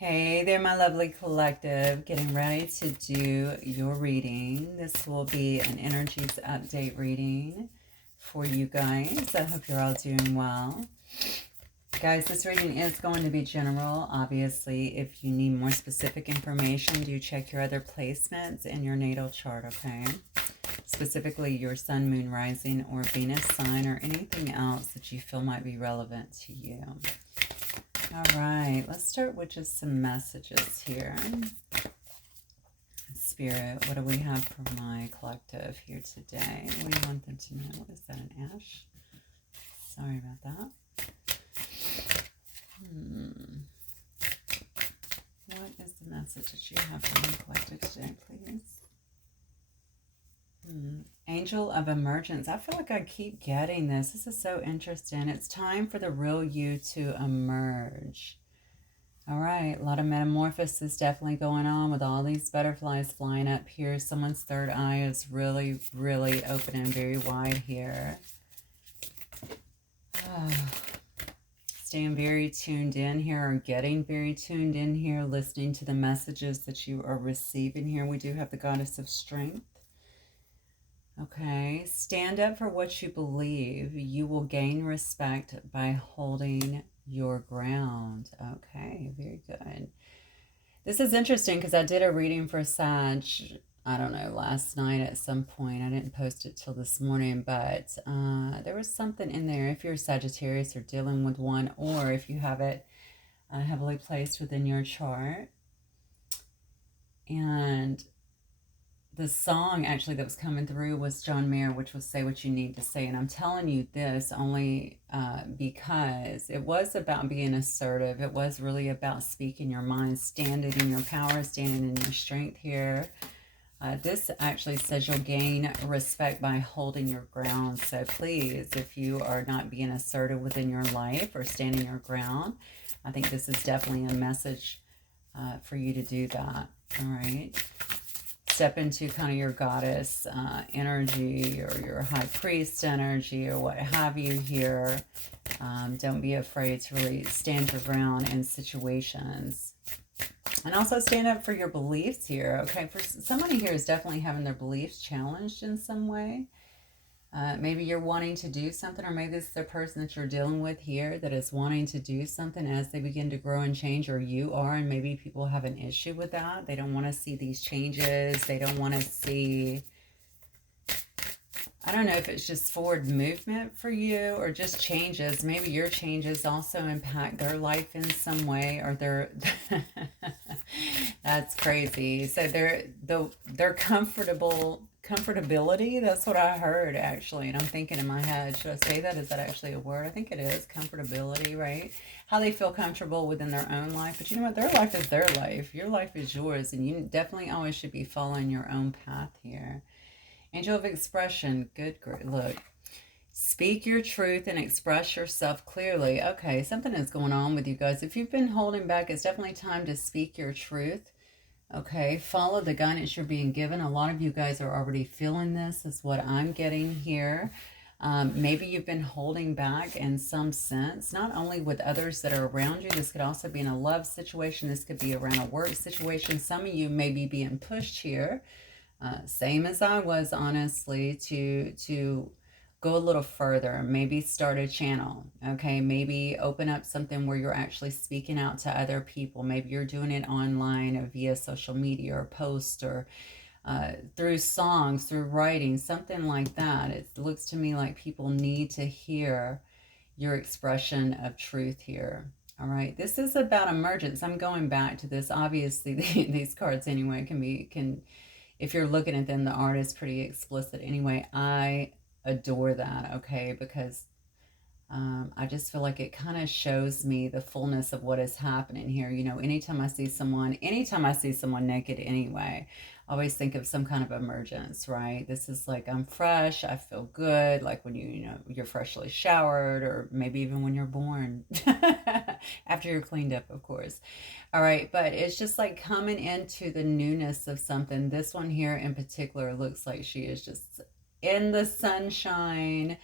Hey there, my lovely collective. Getting ready to do your reading. This will be an energies update reading for you guys. I hope you're all doing well. Guys, this reading is going to be general. Obviously, if you need more specific information, do check your other placements in your natal chart, okay? Specifically your sun, moon, rising, or Venus sign, or anything else that you feel might be relevant to you. All right, let's start with just some messages here. Spirit, what do we have for my collective here today? What do you want them to know? What is that, an ash? Sorry about that. What is the message that you have for my collective today, please? Angel of emergence. I feel like I keep getting this. This is so interesting. It's time for the real you to emerge. All right, a lot of metamorphosis definitely going on with all these butterflies flying up here. Someone's third eye is really, really open and very wide here. Staying very tuned in here, or getting very tuned in here, listening to the messages that you are receiving here. We do have the goddess of strength. Okay, stand up for what you believe. You will gain respect by holding your ground. Okay, very good. This is interesting because I did a reading for Sag, I don't know, last night at some point. I didn't post it till this morning, but there was something in there. If you're Sagittarius or dealing with one, or if you have it heavily placed within your chart. And the song actually that was coming through was John Mayer, which was Say What You Need to Say. And I'm telling you this only because it was about being assertive. It was really about speaking your mind, standing in your power, standing in your strength here. This actually says you'll gain respect by holding your ground. So please, if you are not being assertive within your life or standing your ground, I think this is definitely a message for you to do that. All right. Step into kind of your goddess energy, or your high priest energy, or what have you here. Don't be afraid to really stand your ground in situations. And also stand up for your beliefs here, okay? For somebody here is definitely having their beliefs challenged in some way. Maybe you're wanting to do something, or maybe it's the person that you're dealing with here that is wanting to do something as they begin to grow and change, or you are, and maybe people have an issue with that. They don't want to see these changes. They don't want to see, I don't know if it's just forward movement for you or just changes. Maybe your changes also impact their life in some way, or their that's crazy. So they're comfortability, that's what I heard actually. And I'm thinking in my head, should I say that? Is that actually a word? I think it is. Comfortability, right? How they feel comfortable within their own life. But you know what? Their life is their life. Your life is yours. And you definitely always should be following your own path here. Angel of expression. Good, great. Look. Speak your truth and express yourself clearly. Okay, something is going on with you guys. If you've been holding back, it's definitely time to speak your truth. Okay, follow the guidance you're being given. A lot of you guys are already feeling this, is what I'm getting here. Maybe you've been holding back in some sense, not only with others that are around you. This could also be in a love situation. This could be around a work situation. Some of you may be being pushed here, same as I was, honestly, to go a little further. Maybe start a channel, okay? Maybe open up something where you're actually speaking out to other people. Maybe you're doing it online or via social media or post, or through songs, through writing, something like that. It looks to me like people need to hear your expression of truth here. All right, this is about emergence. I'm going back to this. Obviously, these cards anyway can, if you're looking at them, the art is pretty explicit anyway. I adore that, okay, because I just feel like it kind of shows me the fullness of what is happening here. You know, anytime I see someone naked anyway, I always think of some kind of emergence, right? This is like, I'm fresh, I feel good, like when you're freshly showered, or maybe even when you're born, after you're cleaned up, of course. All right, but it's just like coming into the newness of something. This one here in particular looks like she is just in the sunshine,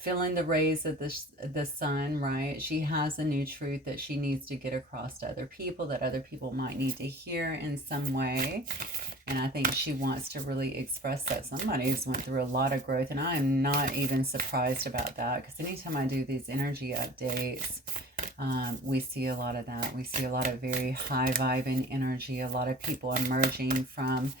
feeling the rays of the sun, right? She has a new truth that she needs to get across to other people, that other people might need to hear in some way. And I think she wants to really express that. Somebody's went through a lot of growth, and I am not even surprised about that, because anytime I do these energy updates, we see a lot of that. We see a lot of very high vibing energy, a lot of people emerging from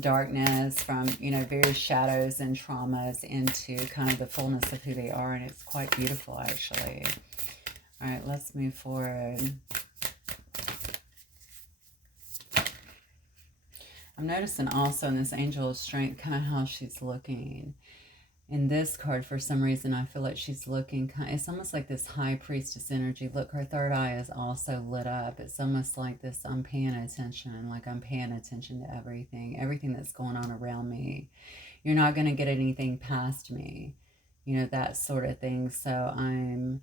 darkness, from, you know, various shadows and traumas into kind of the fullness of who they are. And it's quite beautiful, actually. All right, let's move forward. I'm noticing also in this Angel of Strength kind of how she's looking. In this card, for some reason, I feel like she's looking it's almost like this high priestess energy. Look, her third eye is also lit up. It's almost like this, I'm paying attention, like I'm paying attention to everything that's going on around me. You're not going to get anything past me, you know, that sort of thing. So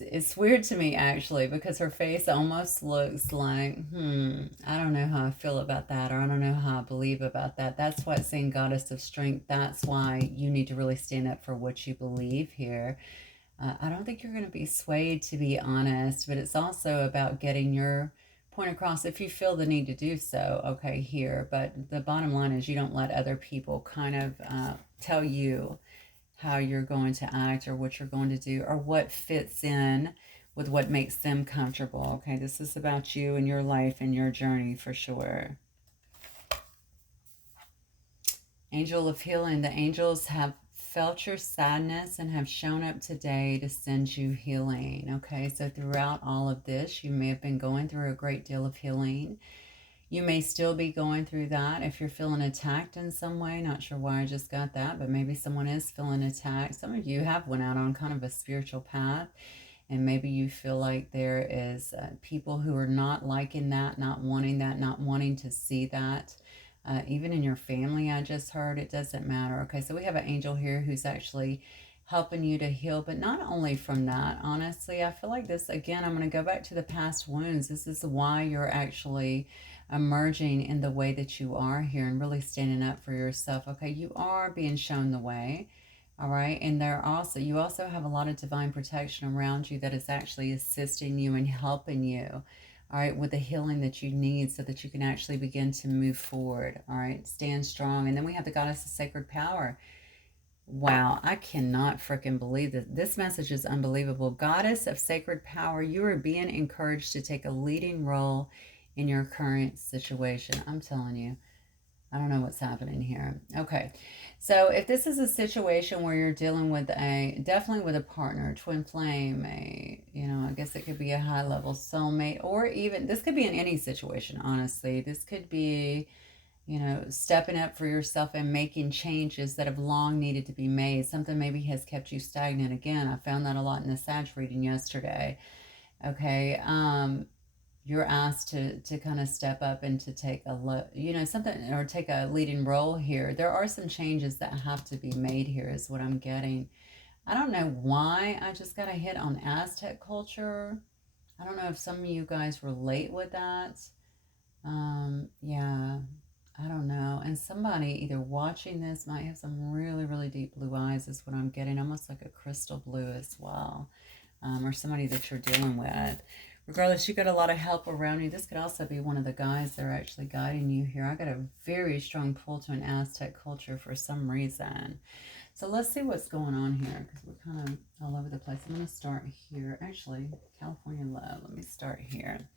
it's weird to me, actually, because her face almost looks like, I don't know how I feel about that, or I don't know how I believe about that. That's why it's saying Goddess of Strength. That's why you need to really stand up for what you believe here. I don't think you're going to be swayed, to be honest, but it's also about getting your point across if you feel the need to do so, okay, here. But the bottom line is you don't let other people kind of tell you how you're going to act, or what you're going to do, or what fits in with what makes them comfortable. Okay, this is about you and your life and your journey for sure. Angel of Healing. The angels have felt your sadness and have shown up today to send you healing. Okay, so throughout all of this, you may have been going through a great deal of healing. You may still be going through that if you're feeling attacked in some way. Not sure why I just got that, but maybe someone is feeling attacked. Some of you have went out on kind of a spiritual path, and maybe you feel like there is people who are not liking that, not wanting to see that. Even in your family, I just heard, it doesn't matter. Okay, so we have an angel here who's actually helping you to heal, but not only from that. Honestly, I feel like this, again, I'm going to go back to the past wounds. This is why you're actually emerging in the way that you are here and really standing up for yourself. Okay, you are being shown the way. All right, and you also have a lot of divine protection around you that is actually assisting you and helping you, all right, with the healing that you need so that you can actually begin to move forward. All right, stand strong. And then we have the Goddess of Sacred Power. Wow, I cannot freaking believe that. This message is unbelievable. Goddess of Sacred Power, you are being encouraged to take a leading role in your current situation. I'm telling you, I don't know what's happening here. Okay, so if this is a situation where you're dealing with definitely with a partner, twin flame, I guess it could be a high level soulmate, or even, this could be in any situation, honestly. This could be, stepping up for yourself and making changes that have long needed to be made. Something maybe has kept you stagnant. Again, I found that a lot in the Sag reading yesterday. Okay, you're asked to kind of step up and to take something, or take a leading role here. There are some changes that have to be made here, is what I'm getting. I don't know why I just got a hit on Aztec culture. I don't know if some of you guys relate with that. Yeah, I don't know. And somebody either watching this might have some really, really deep blue eyes, is what I'm getting. Almost like a crystal blue as well. Or somebody that you're dealing with. Regardless, you got a lot of help around you. This could also be one of the guys that are actually guiding you here. I got a very strong pull to an Aztec culture for some reason. So let's see what's going on here, because we're kind of all over the place. I'm going to start here. Actually, California love. Let me start here.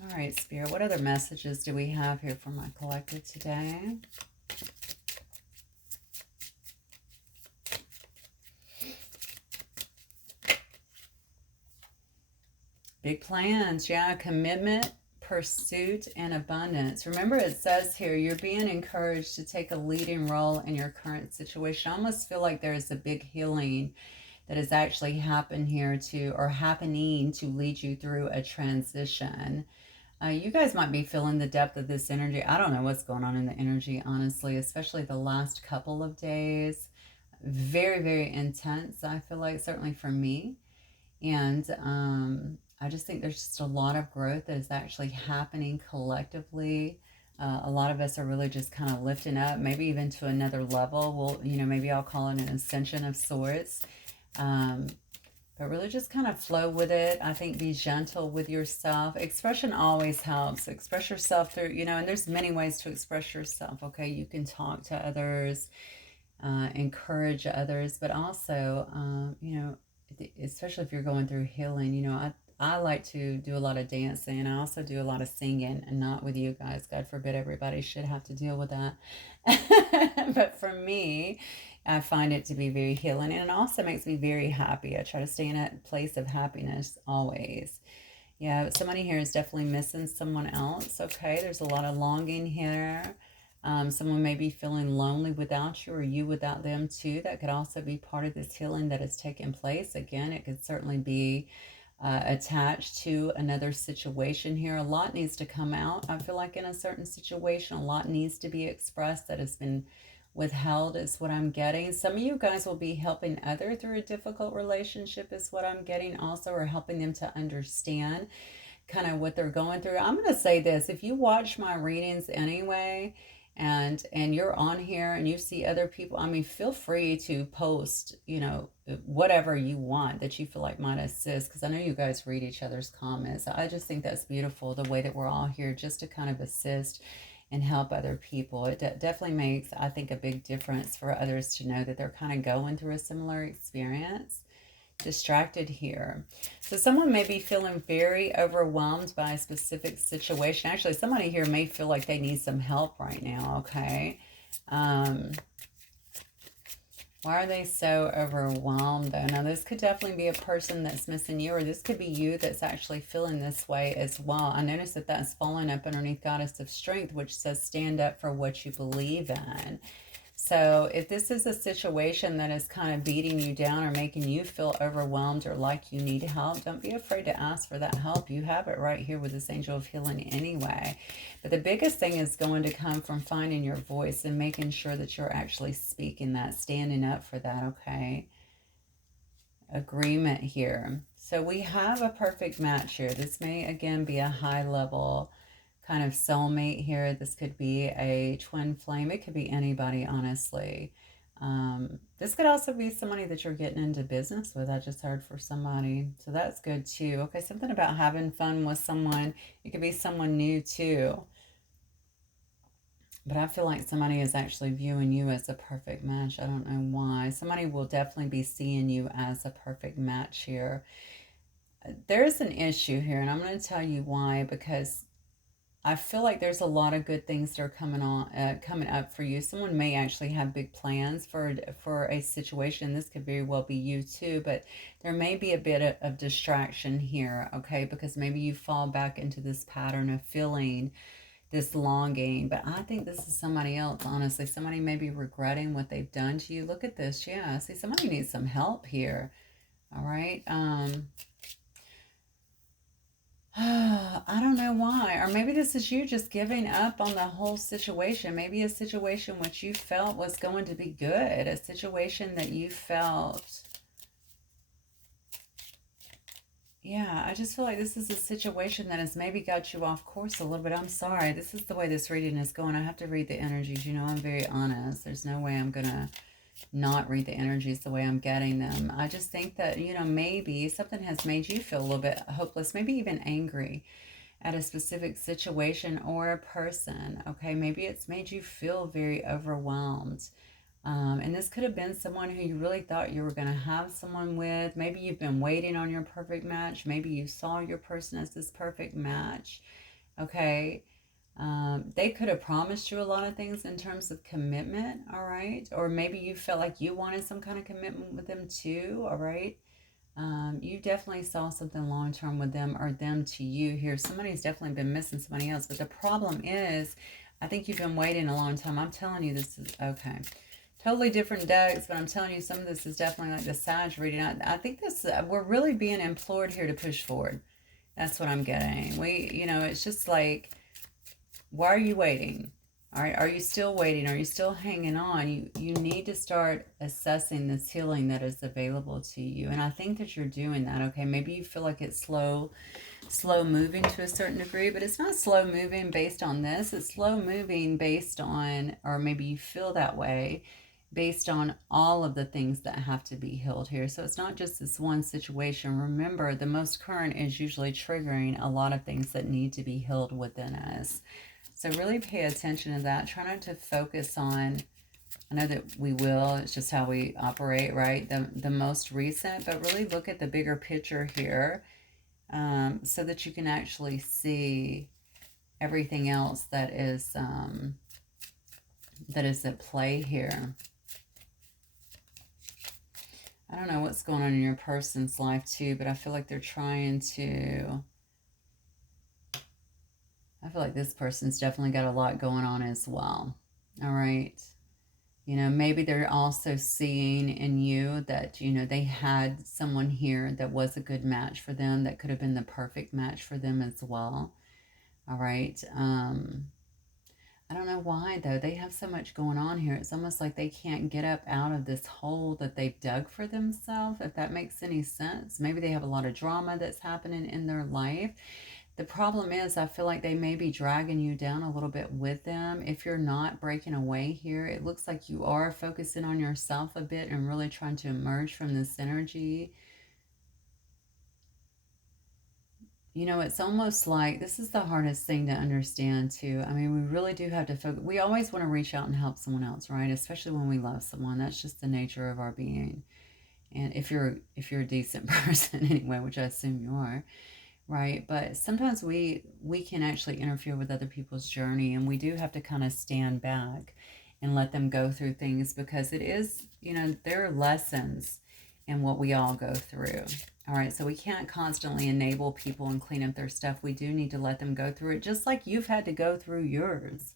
All right, Spirit, what other messages do we have here for my collective today? Big plans, yeah, commitment, pursuit, and abundance. Remember, it says here, you're being encouraged to take a leading role in your current situation. I almost feel like there's a big healing that has actually happened here happening to lead you through a transition. You guys might be feeling the depth of this energy. I don't know what's going on in the energy, honestly, especially the last couple of days. Very, very intense, I feel like, certainly for me. And I just think there's just a lot of growth that is actually happening collectively. A lot of us are really just kind of lifting up, maybe even to another level. Well, maybe I'll call it an ascension of sorts. But really just kind of flow with it. I think be gentle with yourself. Expression always helps. Express yourself through, and there's many ways to express yourself, okay? You can talk to others, encourage others, but also, especially if you're going through healing, I like to do a lot of dancing. I also do a lot of singing, and not with you guys. God forbid everybody should have to deal with that. But for me, I find it to be very healing, and it also makes me very happy. I try to stay in a place of happiness always. Yeah, somebody here is definitely missing someone else. Okay, there's a lot of longing here. Someone may be feeling lonely without you, or you without them too. That could also be part of this healing that has taken place. Again, it could certainly be attached to another situation here. A lot needs to come out. I feel like in a certain situation, a lot needs to be expressed that has been withheld, is what I'm getting. Some of you guys will be helping other through a difficult relationship, is what I'm getting also, or helping them to understand kind of what they're going through. I'm going to say this: if you watch my readings anyway, and you're on here and you see other people, I mean, feel free to post, whatever you want that you feel like might assist, because I know you guys read each other's comments. I just think that's beautiful, the way that we're all here just to kind of assist and help other people. It definitely makes, I think, a big difference for others to know that they're kind of going through a similar experience. Distracted here. So someone may be feeling very overwhelmed by a specific situation. Actually, somebody here may feel like they need some help right now, okay? Why are they so overwhelmed though? Now, this could definitely be a person that's missing you, or this could be you that's actually feeling this way as well. I notice that that's falling up underneath Goddess of Strength, which says stand up for what you believe in. So if this is a situation that is kind of beating you down or making you feel overwhelmed or like you need help, don't be afraid to ask for that help. You have it right here with this angel of healing anyway. But the biggest thing is going to come from finding your voice and making sure that you're actually speaking that, standing up for that, okay? Agreement here. So we have a perfect match here. This may, again, be a high level kind of soulmate here. This could be a twin flame. It could be anybody, honestly. This could also be somebody that you're getting into business with. I just heard for somebody. So that's good too. Okay, something about having fun with someone. It could be someone new too. But I feel like somebody is actually viewing you as a perfect match. I don't know why. Somebody will definitely be seeing you as a perfect match here. There's an issue here, and I'm going to tell you why, because I feel like there's a lot of good things that are coming up for you. Someone may actually have big plans for a situation. This could very well be you too, but there may be a bit of distraction here, okay? Because maybe you fall back into this pattern of feeling this longing. But I think this is somebody else, honestly. Somebody may be regretting what they've done to you. Look at this. Yeah, see, somebody needs some help here. All right. I don't know why. Or maybe this is you just giving up on the whole situation. Maybe a situation which you felt was going to be good. A situation that you felt... Yeah, I just feel like this is a situation that has maybe got you off course a little bit. I'm sorry. This is the way this reading is going. I have to read the energies. I'm very honest. There's no way I'm going to not read the energies the way I'm getting them. I just think that, maybe something has made you feel a little bit hopeless, maybe even angry at a specific situation or a person. Okay, maybe it's made you feel very overwhelmed. And this could have been someone who you really thought you were going to have someone with. Maybe you've been waiting on your perfect match. Maybe you saw your person as this perfect match. Okay. They could have promised you a lot of things in terms of commitment, all right? Or maybe you felt like you wanted some kind of commitment with them too, all right? You definitely saw something long-term with them, or them to you here. Somebody's definitely been missing somebody else, but the problem is, I think you've been waiting a long time. I'm telling you, this is, okay. Totally different decks, but I'm telling you, some of this is definitely like the Sag reading. I think this, we're really being implored here to push forward. That's what I'm getting. It's just like, why are you waiting? All right, are you still waiting? Are you still hanging on? You need to start assessing this healing that is available to you. And I think that you're doing that, okay? Maybe you feel like it's slow slow moving to a certain degree, but it's not slow moving based on this. It's slow moving based on, or maybe you feel that way, based on all of the things that have to be healed here. So it's not just this one situation. Remember, the most current is usually triggering a lot of things that need to be healed within us. So really pay attention to that. Try not to focus on, I know that we will, it's just how we operate, right? The most recent, but really look at the bigger picture here, so that you can actually see everything else that is at play here. I don't know what's going on in your person's life too, but I feel like they're trying to, I feel like this person's definitely got a lot going on as well. All right. You know, maybe they're also seeing in you that, you know, they had someone here that was a good match for them, that could have been the perfect match for them as well. All right. I don't know why, though. They have so much going on here. It's almost like they can't get up out of this hole that they've dug for themselves, if that makes any sense. Maybe they have a lot of drama that's happening in their life. The problem is, I feel like they may be dragging you down a little bit with them. If you're not breaking away here, it looks like you are focusing on yourself a bit and really trying to emerge from this energy. You know, it's almost like this is the hardest thing to understand too. I mean, we really do have to focus. We always want to reach out and help someone else, right? Especially when we love someone. That's just the nature of our being. And if you're a decent person anyway, which I assume you are, right? But sometimes we can actually interfere with other people's journey, and we do have to kind of stand back and let them go through things, because it is, you know, there are lessons in what we all go through. All right, so we can't constantly enable people and clean up their stuff. We do need to let them go through it, just like you've had to go through yours.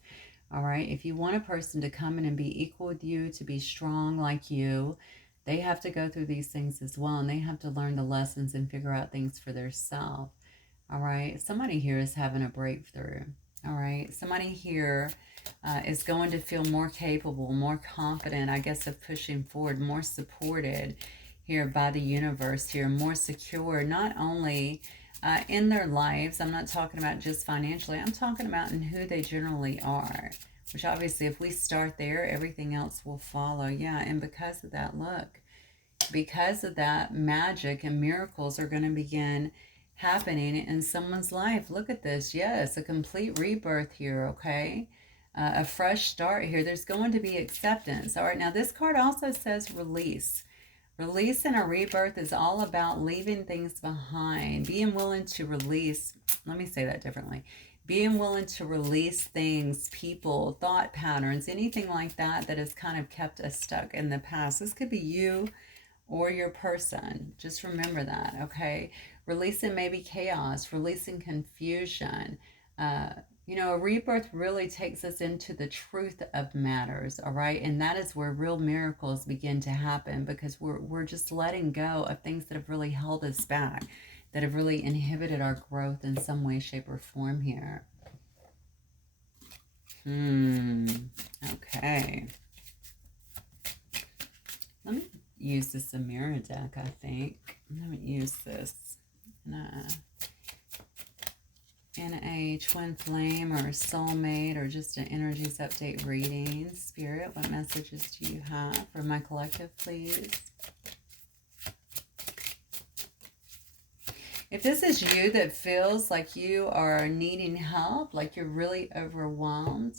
All right, if you want a person to come in and be equal with you, to be strong like you, they have to go through these things as well, and they have to learn the lessons and figure out things for themselves. All right, somebody here is having a breakthrough. All right, somebody here is going to feel more capable, more confident, I guess, of pushing forward, more supported here by the universe here, more secure, not only in their lives. I'm not talking about just financially. I'm talking about in who they generally are, which obviously if we start there, everything else will follow. Yeah, and because of that, look, because of that, magic and miracles are going to begin happening in someone's life. Look at this. Yes, a complete rebirth here, okay? A fresh start here. There's going to be acceptance. All right, now this card also says release. Release and a rebirth is all about leaving things behind, being willing to release. Let me say that differently. Being willing to release things, people, thought patterns, anything like that that has kind of kept us stuck in the past. This could be you or your person. Just remember that, okay? Releasing maybe chaos, releasing confusion. You know, a rebirth really takes us into the truth of matters, all right? And that is where real miracles begin to happen, because we're just letting go of things that have really held us back, that have really inhibited our growth in some way, shape, or form here. Okay. Let me use this mirror deck, I think. Let me use this in a twin flame or a soulmate or just an energies update reading. Spirit, what messages do you have for my collective, please? If this is you that feels like you are needing help, like you're really overwhelmed,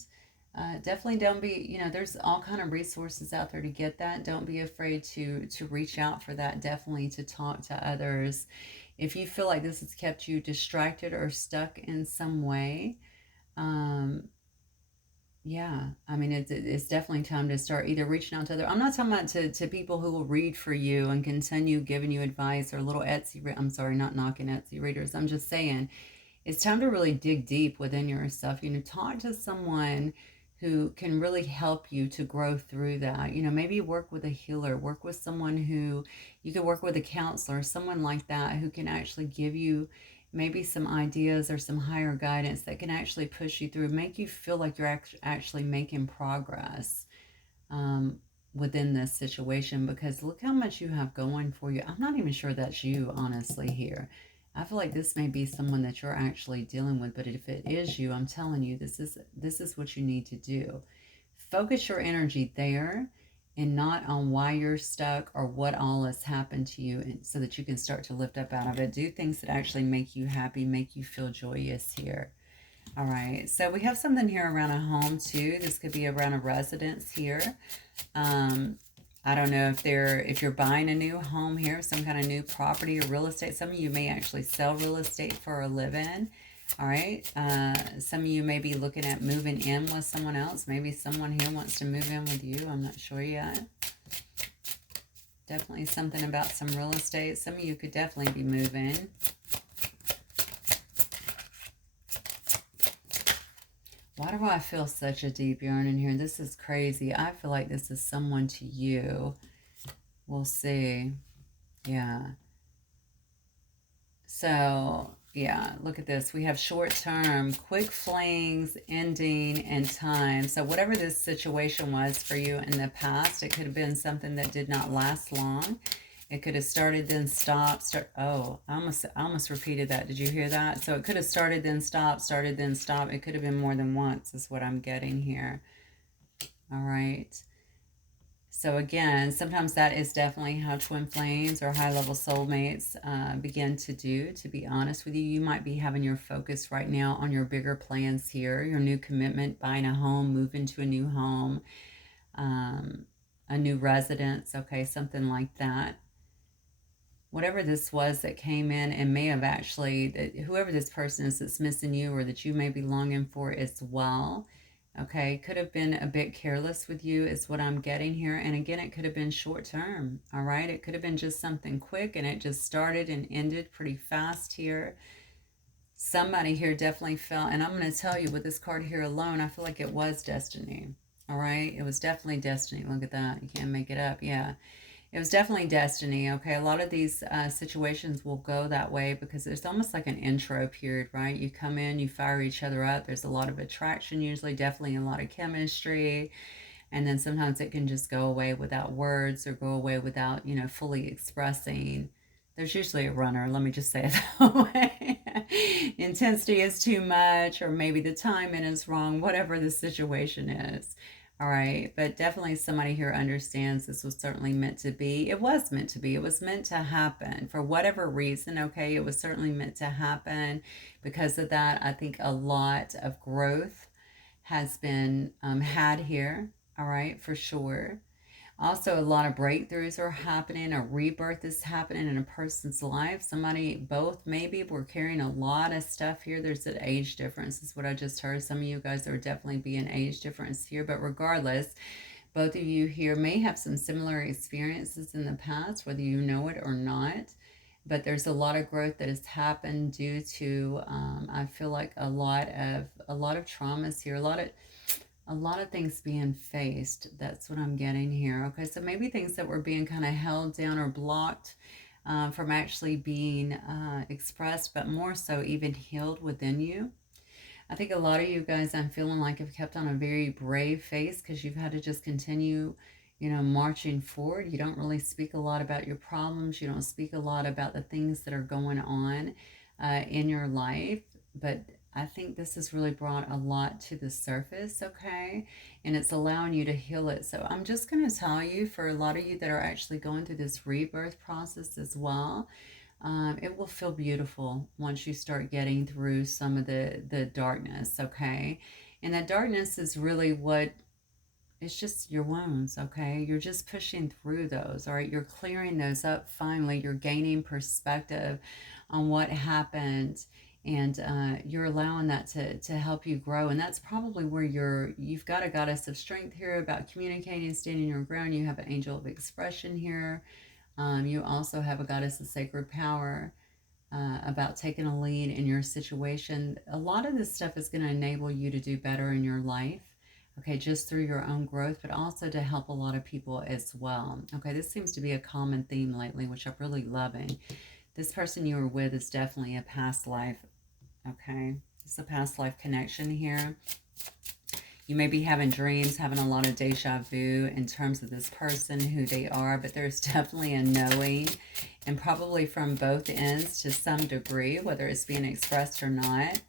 definitely don't be, you know, there's all kind of resources out there to get that. Don't be afraid to reach out for that. Definitely to talk to others. If you feel like this has kept you distracted or stuck in some way, yeah, I mean, it's definitely time to start either reaching out to other. I'm not talking about to people who will read for you and continue giving you advice, or little Etsy. I'm sorry, not knocking Etsy readers. I'm just saying it's time to really dig deep within yourself. You know, talk to someone who can really help you to grow through that. You know, maybe work with a healer, work with someone who, you could work with a counselor, someone like that who can actually give you maybe some ideas or some higher guidance that can actually push you through, make you feel like you're actually making progress within this situation, because look how much you have going for you. I'm not even sure that's you, honestly, here. I feel like this may be someone that you're actually dealing with, but if it is you, I'm telling you, this is what you need to do. Focus your energy there and not on why you're stuck or what all has happened to you, and so that you can start to lift up out of it. Do things that actually make you happy, make you feel joyous here. All right, so we have something here around a home too. This could be around a residence here. I don't know if you're buying a new home here, some kind of new property or real estate. Some of you may actually sell real estate for a living. All right. Some of you may be looking at moving in with someone else. Maybe someone here wants to move in with you. I'm not sure yet. Definitely something about some real estate. Some of you could definitely be moving. Why do I feel such a deep yearning here? This is crazy. I feel like this is someone to you. We'll see. Yeah. So, yeah, look at this. We have short term, quick flings, ending, and time. So whatever this situation was for you in the past, it could have been something that did not last long. It could have started, then stopped. Oh, I almost repeated that. Did you hear that? So it could have started, then stopped, started, then stopped. It could have been more than once is what I'm getting here. All right. So again, sometimes that is definitely how twin flames or high-level soulmates begin to do, to be honest with you. You might be having your focus right now on your bigger plans here, your new commitment, buying a home, moving to a new home, a new residence, okay, something like that. Whatever this was that came in and may have actually, whoever this person is that's missing you or that you may be longing for as well, okay, could have been a bit careless with you is what I'm getting here. And again, it could have been short term, all right? It could have been just something quick and it just started and ended pretty fast here. Somebody here definitely felt, and I'm going to tell you with this card here alone, I feel like it was destiny, all right? It was definitely destiny. Look at that. You can't make it up. Yeah. It was definitely destiny, okay? A lot of these situations will go that way because there's almost like an intro period, right? You come in, you fire each other up. There's a lot of attraction usually, definitely a lot of chemistry. And then sometimes it can just go away without words or go away without, you know, fully expressing. There's usually a runner, let me just say it that way. Intensity is too much, or maybe the timing is wrong, whatever the situation is. All right, but definitely somebody here understands this was certainly meant to be. It was meant to be. It was meant to happen for whatever reason, okay? It was certainly meant to happen. Because of that, I think a lot of growth has been had here, all right, for sure. Also, a lot of breakthroughs are happening. A rebirth is happening in a person's life. Somebody, both maybe, we're carrying a lot of stuff here. There's an age difference, is what I just heard. Some of you guys are definitely being age difference here. But regardless, both of you here may have some similar experiences in the past, whether you know it or not. But there's a lot of growth that has happened due to, I feel like a lot of traumas here, a lot of things being faced. That's what I'm getting here. Okay, so maybe things that were being kind of held down or blocked from actually being expressed, but more so even healed within you. I think a lot of you guys, I'm feeling like, have kept on a very brave face because you've had to just continue, you know, marching forward. You don't really speak a lot about your problems. You don't speak a lot about the things that are going on in your life. But I think this has really brought a lot to the surface, okay? And it's allowing you to heal it. So I'm just going to tell you, for a lot of you that are actually going through this rebirth process as well, it will feel beautiful once you start getting through some of the darkness, okay? And that darkness is really what, it's just your wounds, okay? You're just pushing through those, all right? You're clearing those up finally. You're gaining perspective on what happened, and you're allowing that to help you grow. And that's probably where you've got a goddess of strength here about communicating, standing your ground. You have an angel of expression here. You also have a goddess of sacred power about taking a lead in your situation. A lot of this stuff is going to enable you to do better in your life, okay, just through your own growth, but also to help a lot of people as well. Okay, this seems to be a common theme lately, which I'm really loving. This person you were with is definitely a past life, okay? It's a past life connection here. You may be having dreams, having a lot of deja vu in terms of this person, who they are, but there's definitely a knowing, and probably from both ends to some degree, whether it's being expressed or not,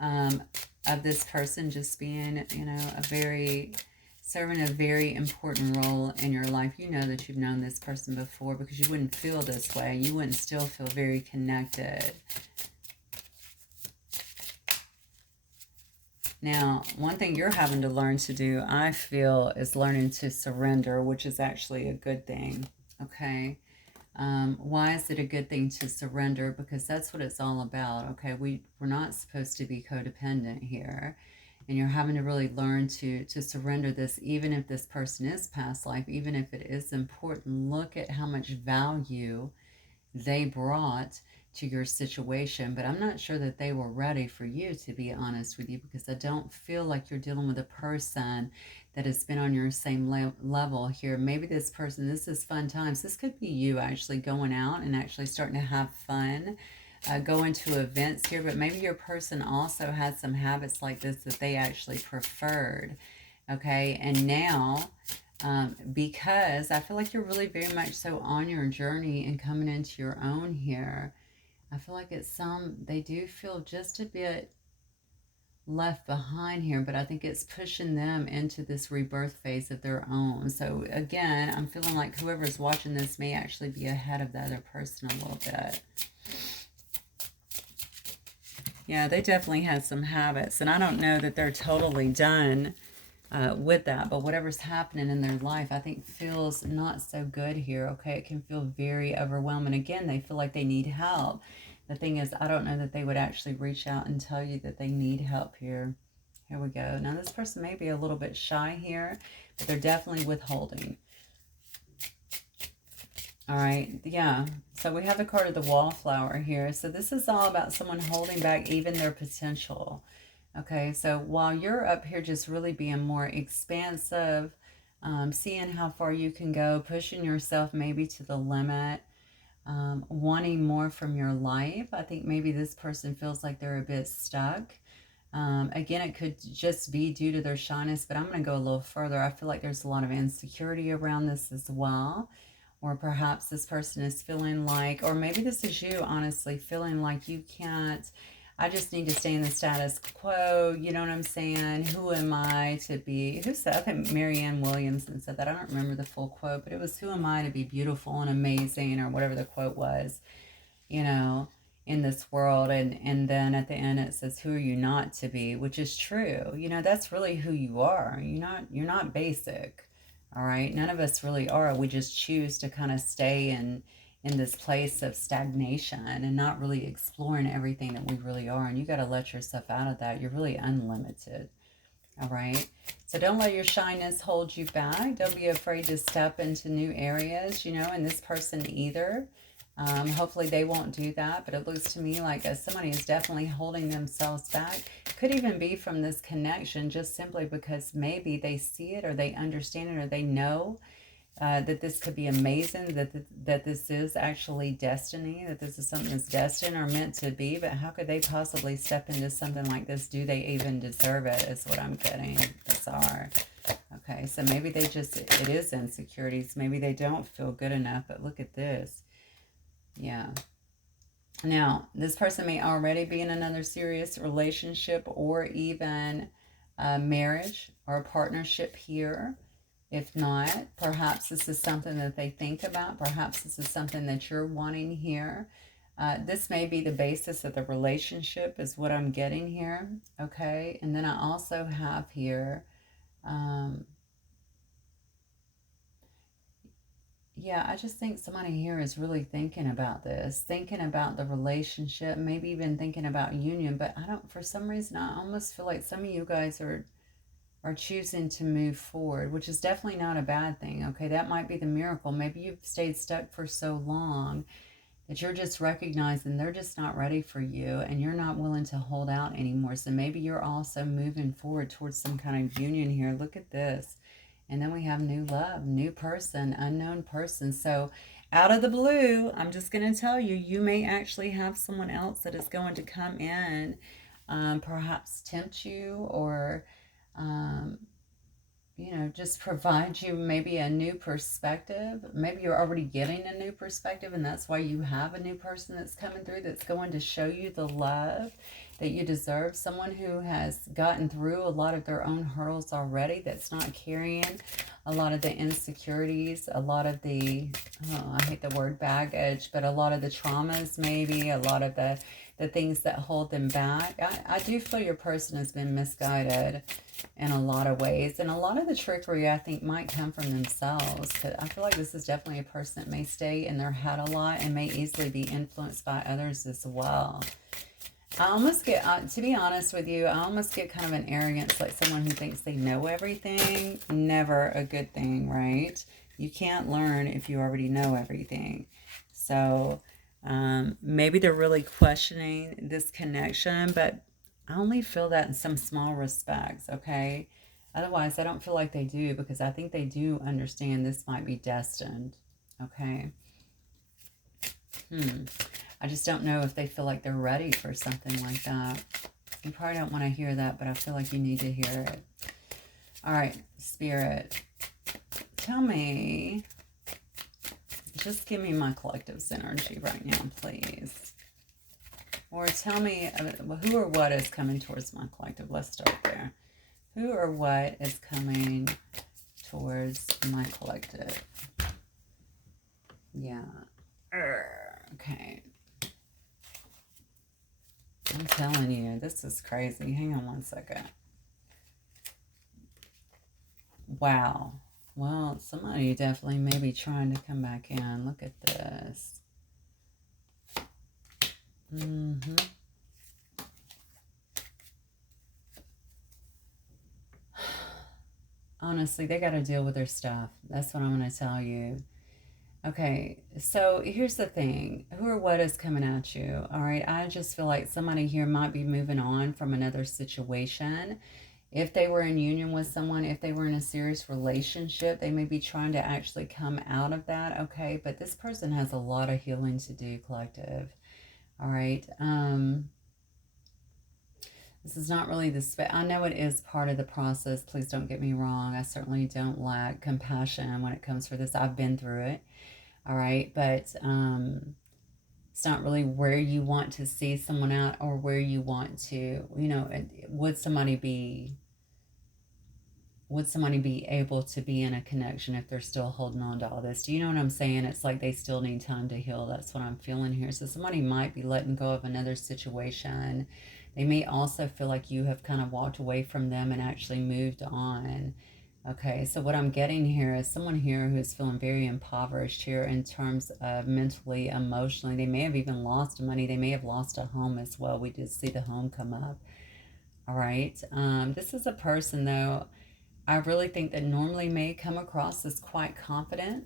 of this person just being, you know, serving a very important role in your life. You know that you've known this person before, because you wouldn't feel this way. You wouldn't still feel very connected. Now, one thing you're having to learn to do, I feel, is learning to surrender, which is actually a good thing, okay? Why is it a good thing to surrender? Because that's what it's all about, okay? We're not supposed to be codependent here. And you're having to really learn to surrender this, even if this person is past life, even if it is important. Look at how much value they brought to your situation, but I'm not sure that they were ready for you, to be honest with you, because I don't feel like you're dealing with a person that has been on your same level here. Maybe this person, this is fun times. This could be you actually going out and actually starting to have fun, going to events here, but maybe your person also had some habits like this that they actually preferred, okay? And now, because I feel like you're really very much so on your journey and coming into your own here, I feel like they do feel just a bit left behind here, but I think it's pushing them into this rebirth phase of their own. So again, I'm feeling like whoever's watching this may actually be ahead of the other person a little bit. Yeah, they definitely had some habits, and I don't know that they're totally done with that, but whatever's happening in their life, I think feels not so good here, okay? It can feel very overwhelming. Again, they feel like they need help. The thing is, I don't know that they would actually reach out and tell you that they need help here. Here we go. Now, this person may be a little bit shy here, but they're definitely withholding. All right, yeah. So we have the card of the wallflower here. So this is all about someone holding back even their potential. Okay, so while you're up here just really being more expansive, seeing how far you can go, pushing yourself maybe to the limit, wanting more from your life. I think maybe this person feels like they're a bit stuck. Again, it could just be due to their shyness, but I'm going to go a little further. I feel like there's a lot of insecurity around this as well. Or perhaps this person is feeling like, or maybe this is you, honestly, feeling like you can't, I just need to stay in the status quo. You know what I'm saying? Who am I to be? Who said? I think Marianne Williamson said that. I don't remember the full quote, but it was, who am I to be beautiful and amazing, or whatever the quote was, you know, in this world. And then at the end it says, who are you not to be? Which is true. You know, that's really who you are. You're not basic. All right. None of us really are. We just choose to kind of stay in this place of stagnation and not really exploring everything that we really are. And you got to let yourself out of that. You're really unlimited. All right. So don't let your shyness hold you back. Don't be afraid to step into new areas, you know, and this person either. Hopefully they won't do that, but it looks to me like somebody is definitely holding themselves back. Could even be from this connection, just simply because maybe they see it, or they understand it, or they know that this could be amazing, that this is actually destiny, that this is something that's destined or meant to be. But how could they possibly step into something like this? Do they even deserve it, is what I'm getting. Bizarre. Okay, so maybe it is insecurities. Maybe they don't feel good enough, but look at this. Yeah. Now, this person may already be in another serious relationship, or even a marriage or a partnership here. If not, perhaps this is something that they think about. Perhaps this is something that you're wanting here. This may be the basis of the relationship, is what I'm getting here. Okay. And then I also have here, yeah, I just think somebody here is really thinking about this, thinking about the relationship, maybe even thinking about union. But for some reason, I almost feel like some of you guys are choosing to move forward, which is definitely not a bad thing. Okay, that might be the miracle. Maybe you've stayed stuck for so long that you're just recognizing they're just not ready for you, and you're not willing to hold out anymore. So maybe you're also moving forward towards some kind of union here. Look at this. And then we have new love, new person, unknown person. So out of the blue, I'm just going to tell you, you may actually have someone else that is going to come in, perhaps tempt you, or just provide you maybe a new perspective. Maybe you're already getting a new perspective, and that's why you have a new person that's coming through that's going to show you the love that you deserve. Someone who has gotten through a lot of their own hurdles already, that's not carrying a lot of the insecurities, a lot of the, oh, I hate the word baggage, but a lot of the traumas, maybe a lot of the things that hold them back. I do feel your person has been misguided in a lot of ways, and a lot of the trickery I think might come from themselves. I feel like this is definitely a person that may stay in their head a lot and may easily be influenced by others as well. I almost get, to be honest with you, I almost get kind of an arrogance, like someone who thinks they know everything. Never a good thing, right? You can't learn if you already know everything. So maybe they're really questioning this connection, but I only feel that in some small respects, okay? Otherwise, I don't feel like they do, because I think they do understand this might be destined, okay? I just don't know if they feel like they're ready for something like that. You probably don't want to hear that, but I feel like you need to hear it. All right, Spirit, tell me, just give me my collective's energy right now, please. Or tell me who or what is coming towards my collective. Let's start there. Who or what is coming towards my collective? Yeah. Okay. I'm telling you, this is crazy. Hang on one second. Wow. Well, somebody definitely may be trying to come back in. Look at this. Honestly, they got to deal with their stuff. That's what I'm going to tell you. Okay, so here's the thing. Who or what is coming at you? All right, I just feel like somebody here might be moving on from another situation. If they were in union with someone, if they were in a serious relationship, they may be trying to actually come out of that, okay? But this person has a lot of healing to do, collective. All right. This is not really I know it is part of the process. Please don't get me wrong. I certainly don't lack compassion when it comes for this. I've been through it. All right. But it's not really where you want to see someone out, or where you want to, would somebody be able to be in a connection if they're still holding on to all this? Do you know what I'm saying? It's like they still need time to heal. That's what I'm feeling here. So somebody might be letting go of another situation. They may also feel like you have kind of walked away from them and actually moved on. Okay, so what I'm getting here is someone here who's feeling very impoverished here in terms of mentally, emotionally. They may have even lost money. They may have lost a home as well. We did see the home come up. All right. This is a person, though, I really think that normally may come across as quite confident.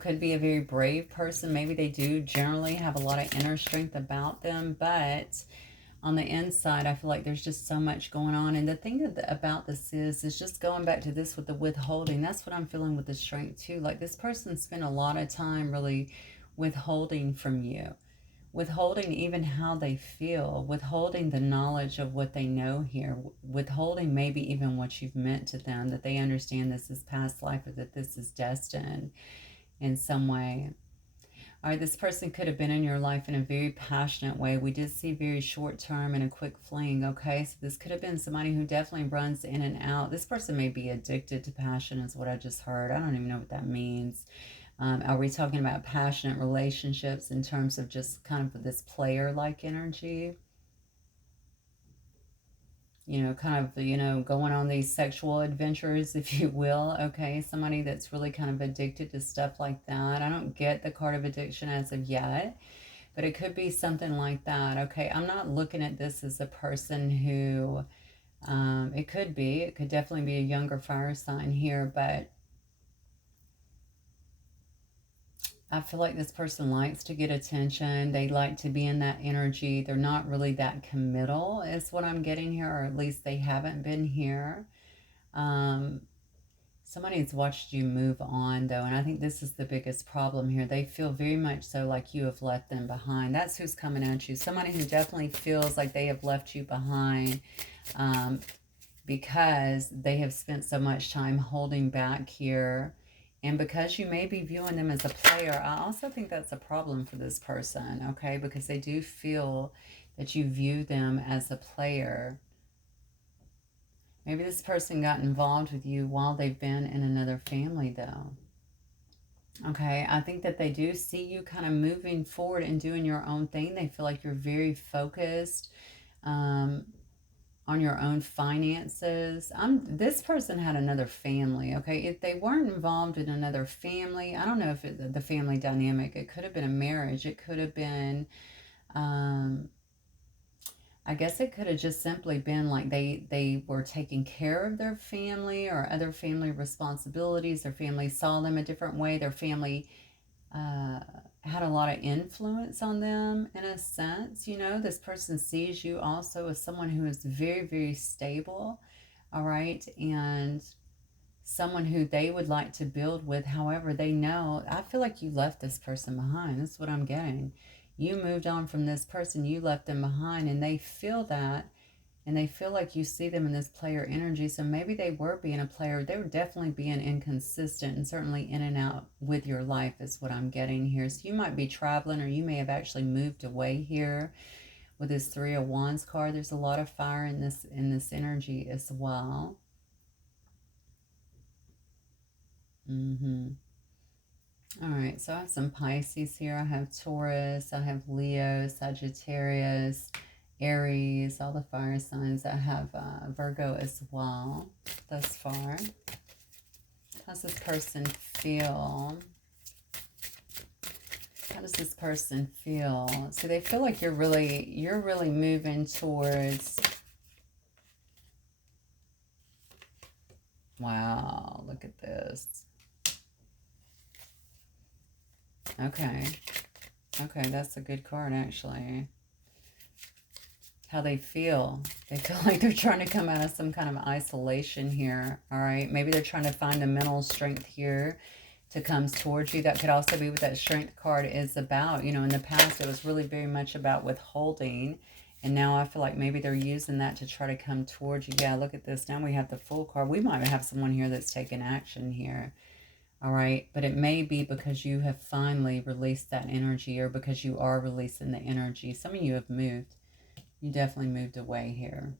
Could be a very brave person. Maybe they do generally have a lot of inner strength about them, but on the inside, I feel like there's just so much going on. And the thing about this is just going back to this with the withholding. That's what I'm feeling with the strength too. Like this person spent a lot of time really withholding from you. Withholding even how they feel, withholding the knowledge of what they know here, withholding maybe even what you've meant to them, that they understand this is past life, or that this is destined in some way. All right, this person could have been in your life in a very passionate way. We did see very short term and a quick fling, okay? So this could have been somebody who definitely runs in and out. This person may be addicted to passion is what I just heard. I don't even know what that means. Are we talking about passionate relationships in terms of just kind of this player-like energy? Kind of, going on these sexual adventures, if you will, okay? Somebody that's really kind of addicted to stuff like that. I don't get the card of addiction as of yet, but it could be something like that, okay? I'm not looking at this as a person who, it could definitely be a younger fire sign here, but I feel like this person likes to get attention. They like to be in that energy. They're not really that committal is what I'm getting here, or at least they haven't been here. Somebody's watched you move on, though, and I think this is the biggest problem here. They feel very much so like you have left them behind. That's who's coming at you. Somebody who definitely feels like they have left you behind. because they have spent so much time holding back here. And because you may be viewing them as a player, I also think that's a problem for this person, okay? Because they do feel that you view them as a player. Maybe this person got involved with you while they've been in another family, though. Okay, I think that they do see you kind of moving forward and doing your own thing. They feel like you're very focused on your own finances. This person had another family, okay? If they weren't involved in another family, I don't know if the family dynamic, it could have been a marriage. It could have been, I guess it could have just simply been like they were taking care of their family or other family responsibilities. Their family saw them a different way. Their family had a lot of influence on them in a sense. You know, this person sees you also as someone who is very, very stable, all right, and someone who they would like to build with. However, they know, I feel like you left this person behind. That's what I'm getting. You moved on from this person, you left them behind, and they feel that, and they feel like you see them in this player energy. So maybe they were being a player. They were definitely being inconsistent and certainly in and out with your life is what I'm getting here. So you might be traveling, or you may have actually moved away here with this Three of Wands card. There's a lot of fire in this energy as well. All right, so I have some Pisces here. I have Taurus, I have Leo, Sagittarius, Aries, all the fire signs. I have Virgo as well thus far. How's this person feel? How does this person feel? So they feel like you're really moving towards, wow, look at this. Okay. Okay, that's a good card, actually. How they feel. They feel like they're trying to come out of some kind of isolation here, all right? Maybe they're trying to find a mental strength here to come towards you. That could also be what that strength card is about. You know, in the past, it was really very much about withholding. And now I feel like maybe they're using that to try to come towards you. Yeah, look at this. Now we have the Fool card. We might have someone here that's taking action here. All right, but it may be because you have finally released that energy, or because you are releasing the energy. Some of you have moved. You definitely moved away here.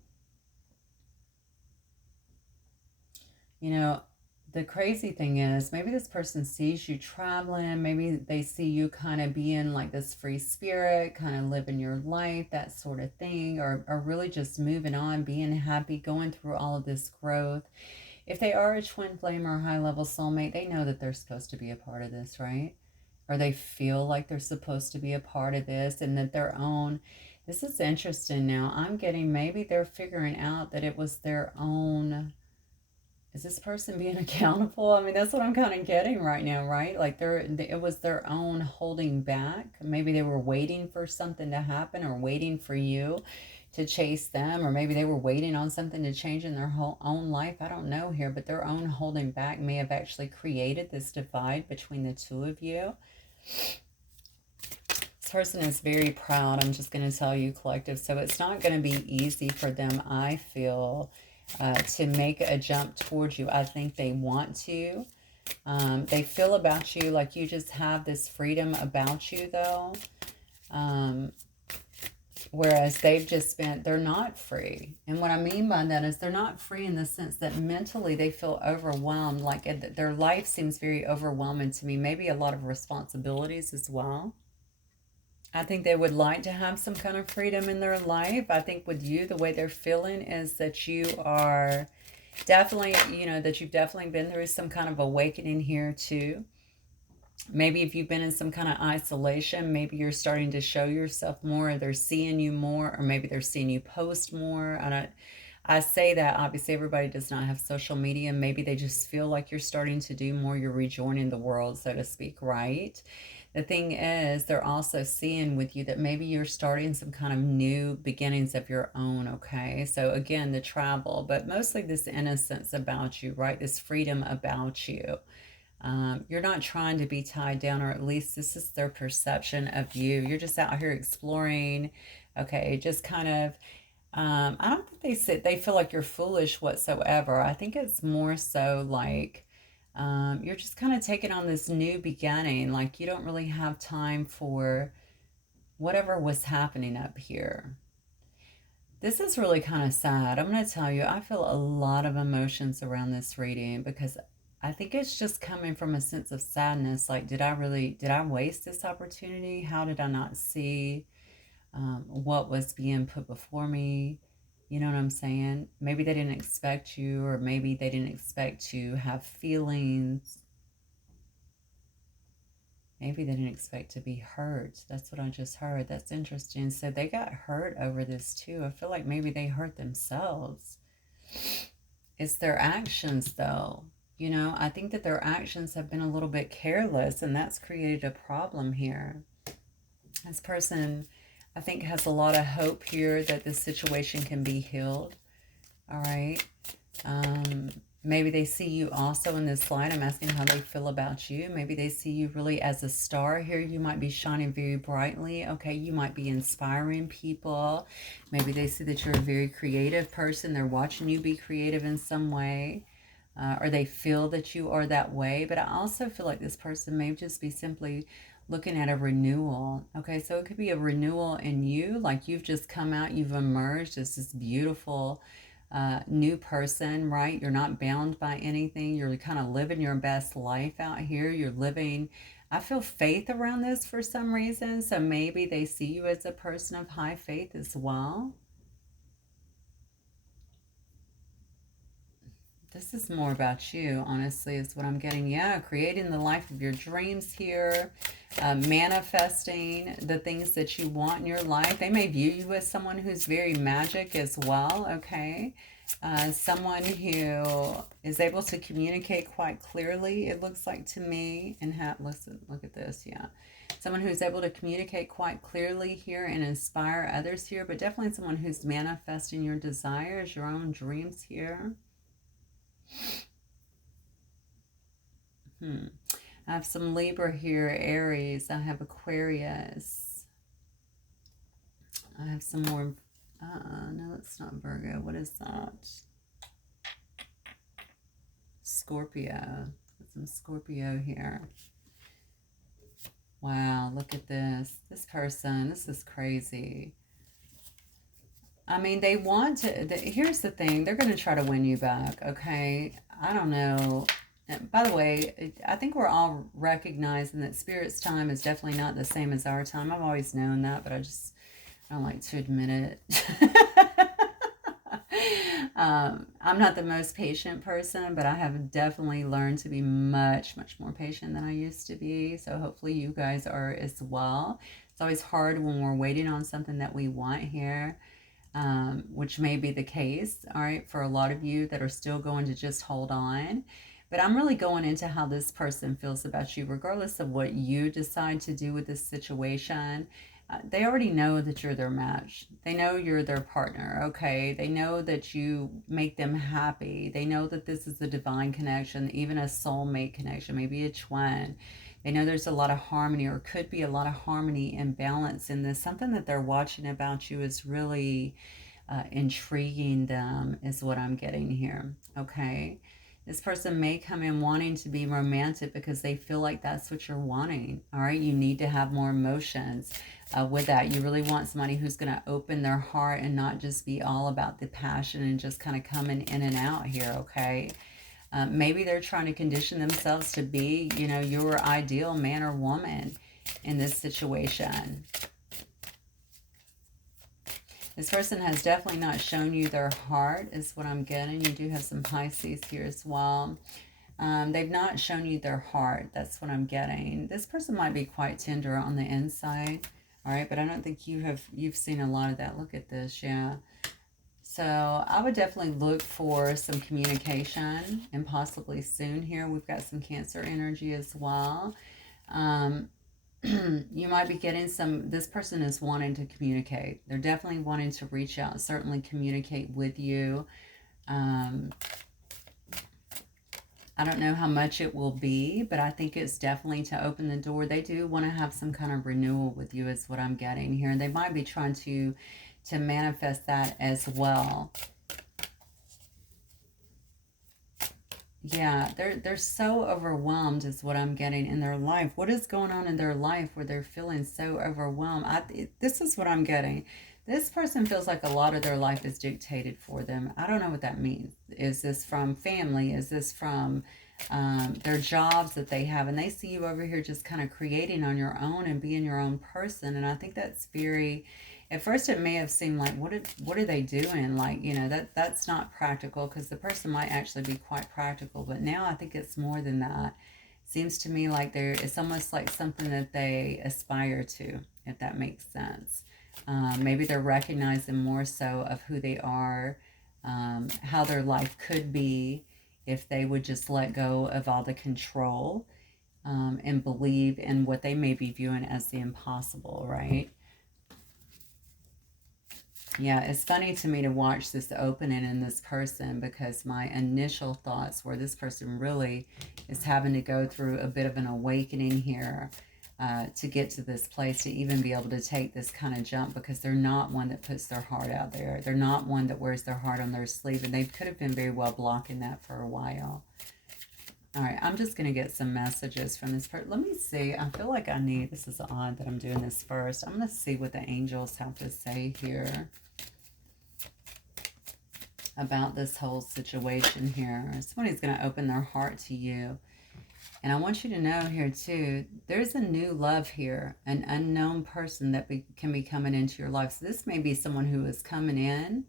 You know, the crazy thing is, maybe this person sees you traveling. Maybe they see you kind of being like this free spirit, kind of living your life, that sort of thing, or really just moving on, being happy, going through all of this growth. If they are a twin flame or a high-level soulmate, they know that they're supposed to be a part of this, right? Or they feel like they're supposed to be a part of this, and that their own... This is interesting now. I'm getting maybe they're figuring out that it was their own... Is this person being accountable? I mean, that's what I'm kind of getting right now, right? Like it was their own holding back. Maybe they were waiting for something to happen, or waiting for you to chase them, or maybe they were waiting on something to change in their whole own life. I don't know here, but their own holding back may have actually created this divide between the two of you. This person is very proud. I'm just going to tell you, collective. So it's not going to be easy for them, I feel, to make a jump towards you. I think they want to. They feel about you like you just have this freedom about you, though. Whereas they've just spent, they're not free. And what I mean by that is they're not free in the sense that mentally they feel overwhelmed. Like their life seems very overwhelming to me. Maybe a lot of responsibilities as well. I think they would like to have some kind of freedom in their life. I think with you, the way they're feeling is that you are definitely, you know, that you've definitely been through some kind of awakening here too. Maybe if you've been in some kind of isolation, maybe you're starting to show yourself more, they're seeing you more, or maybe they're seeing you post more. I say that, obviously everybody does not have social media. Maybe they just feel like you're starting to do more, you're rejoining the world, so to speak, right? The thing is, they're also seeing with you that maybe you're starting some kind of new beginnings of your own, okay? So again, the travel, but mostly this innocence about you, right? This freedom about you. You're not trying to be tied down, or at least this is their perception of you. You're just out here exploring, okay, just kind of I don't think they feel like you're foolish whatsoever. I think it's more so like you're just kind of taking on this new beginning. Like you don't really have time for whatever was happening up here. This is really kind of sad. I'm going to tell you, I feel a lot of emotions around this reading because I think it's just coming from a sense of sadness. Like, did I waste this opportunity? How did I not see what was being put before me? You know what I'm saying? Maybe they didn't expect you, or maybe they didn't expect to have feelings. Maybe they didn't expect to be hurt. That's what I just heard. That's interesting. So they got hurt over this too. I feel like maybe they hurt themselves. It's their actions though. You know, I think that their actions have been a little bit careless, and that's created a problem here. This person, I think, has a lot of hope here that this situation can be healed. All right. Maybe they see you also in this light. I'm asking how they feel about you. Maybe they see you really as a star here. You might be shining very brightly. Okay, you might be inspiring people. Maybe they see that you're a very creative person. They're watching you be creative in some way. Or they feel that you are that way. But I also feel like this person may just be simply looking at a renewal. Okay, so it could be a renewal in you. Like you've just come out, you've emerged as this beautiful new person, right? You're not bound by anything. You're kind of living your best life out here. You're living, I feel faith around this for some reason. So maybe they see you as a person of high faith as well. This is more about you, honestly, is what I'm getting. Yeah, creating the life of your dreams here, manifesting the things that you want in your life. They may view you as someone who's very magic as well, okay? Someone who is able to communicate quite clearly, it looks like to me, and listen, look at this, yeah. Someone who's able to communicate quite clearly here and inspire others here, but definitely someone who's manifesting your desires, your own dreams here. I have some Libra here, Aries. I have Aquarius. I have some more. No, it's not Virgo. What is that? Scorpio. Got some Scorpio here. Wow, look at this. This person, this is crazy. I mean, they want to, here's the thing. They're going to try to win you back, okay? I don't know. By the way, I think we're all recognizing that Spirit's time is definitely not the same as our time. I've always known that, but I don't like to admit it. I'm not the most patient person, but I have definitely learned to be much, much more patient than I used to be. So hopefully you guys are as well. It's always hard when we're waiting on something that we want here. Which may be the case, all right, for a lot of you that are still going to just hold on. But I'm really going into how this person feels about you, regardless of what you decide to do with this situation. They already know that you're their match. They know you're their partner, okay? They know that you make them happy. They know that this is a divine connection, even a soulmate connection, maybe a twin. They know there's a lot of harmony, or could be a lot of harmony and balance in this. Something that they're watching about you is really intriguing them, is what I'm getting here, okay? This person may come in wanting to be romantic because they feel like that's what you're wanting, all right? You need to have more emotions with that. You really want somebody who's going to open their heart and not just be all about the passion and just kind of coming in and out here, okay? Maybe they're trying to condition themselves to be, you know, your ideal man or woman in this situation. This person has definitely not shown you their heart, is what I'm getting. You do have some Pisces here as well. They've not shown you their heart. That's what I'm getting. This person might be quite tender on the inside, all right? But I don't think you've seen a lot of that. Look at this, yeah. So I would definitely look for some communication, and possibly soon here. We've got some Cancer energy as well. You might be getting some, this person is wanting to communicate. They're definitely wanting to reach out, certainly communicate with you. I don't know how much it will be, but I think it's definitely to open the door. They do want to have some kind of renewal with you, is what I'm getting here. And they might be trying to to manifest that as well. Yeah, they're so overwhelmed is what I'm getting in their life. What is going on in their life where they're feeling so overwhelmed? This is what I'm getting. This person feels like a lot of their life is dictated for them. I don't know what that means. Is this from family? Is this from their jobs that they have? And they see you over here just kind of creating on your own and being your own person. And I think that's very, at first it may have seemed like, what are they doing? Like, you know, that's not practical, because the person might actually be quite practical. But now I think it's more than that. Seems to me like it's almost like something that they aspire to, if that makes sense. Maybe they're recognizing more so of who they are, how their life could be if they would just let go of all the control, and believe in what they may be viewing as the impossible, right? Yeah, it's funny to me to watch this opening in this person, because my initial thoughts were this person really is having to go through a bit of an awakening here, to get to this place, to even be able to take this kind of jump, because they're not one that puts their heart out there. They're not one that wears their heart on their sleeve, and they could have been very well blocking that for a while. All right, I'm just going to get some messages from this person. Let me see. I feel like this is odd that I'm doing this first. I'm going to see what the angels have to say here about this whole situation here. Somebody's going to open their heart to you. And I want you to know here too, there's a new love here, an unknown person that can be coming into your life. So this may be someone who is coming in.